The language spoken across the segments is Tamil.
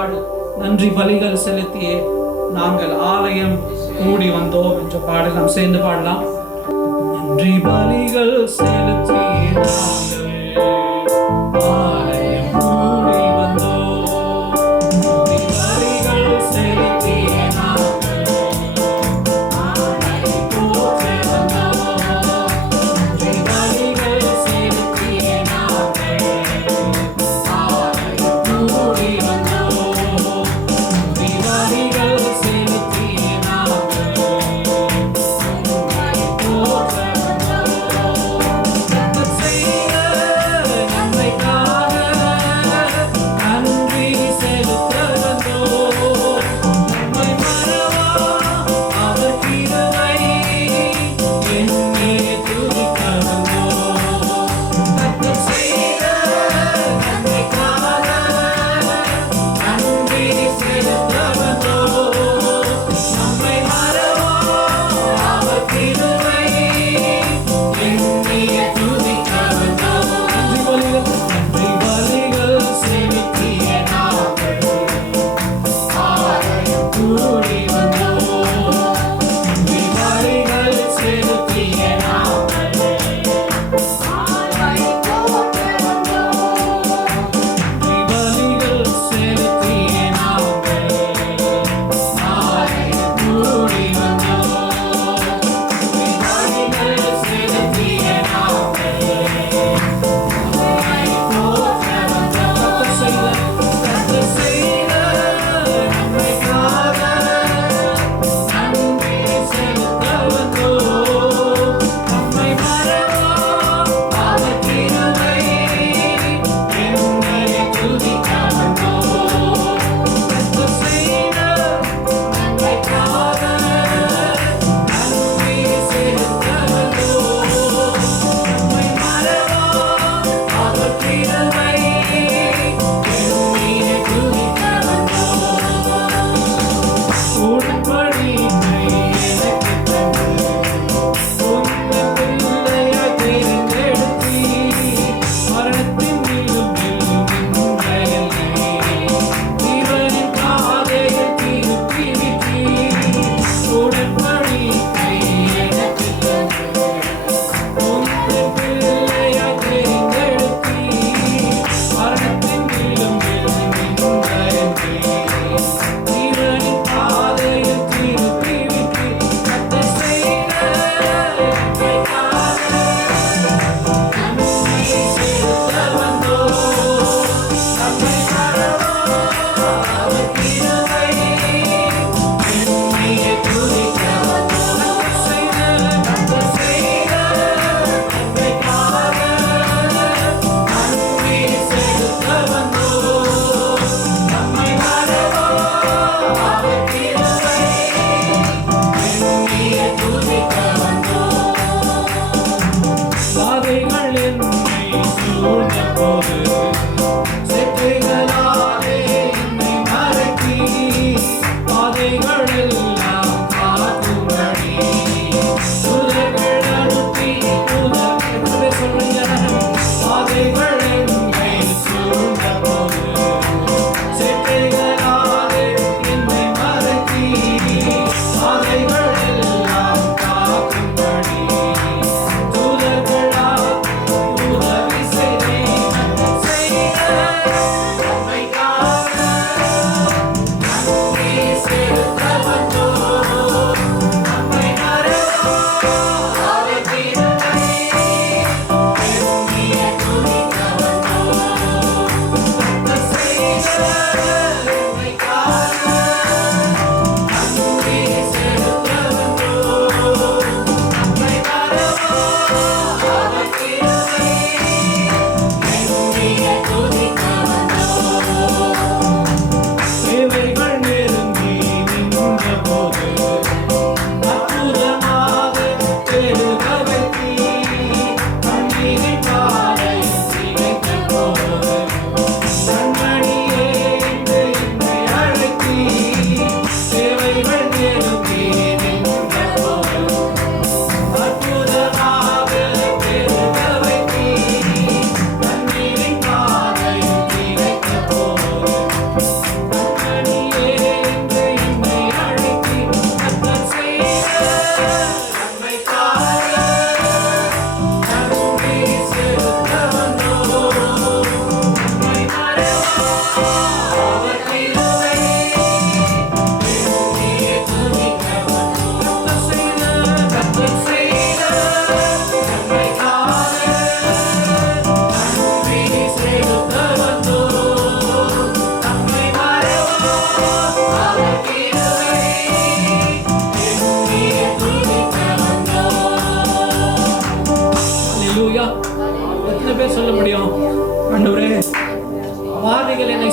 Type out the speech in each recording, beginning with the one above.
நன்றி பலிகள் செலுத்தியே நாங்கள் ஆலயம் கூடி வந்தோம் என்ற பாடல் நாம் சேர்ந்து பாடலாம். நன்றி பலிகள் செலுத்தியே நாங்கள் ஆலயம் கூடி வந்தோம். நன்றி பலிகள் செலுத்தியே நாங்கள் ஆலயம் கூடி வந்தோம். நன்றி பலிகள் செலுத்தியே நாங்கள் ஆலயம் கூடி வந்தோம்.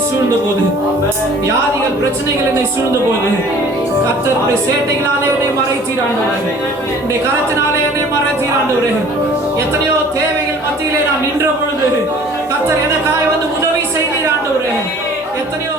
சூழ்ந்த போது, வியாதிகள் பிரச்சனைகள் என்னை சூழ்ந்த போது, கர்த்தருடைய சேட்டைகளாலே என்னை மறைத்தீர் ஆண்டவரே, உடைய கரத்தினாலே என்னை மறைத்தீர் ஆண்டவரே. எத்தனையோ தேவைகள் மத்தியிலே நான் நின்ற பொழுது கர்த்தர் எனக்காய் வந்து உதவி செய்தீர் ஆண்டவரே. எத்தனையோ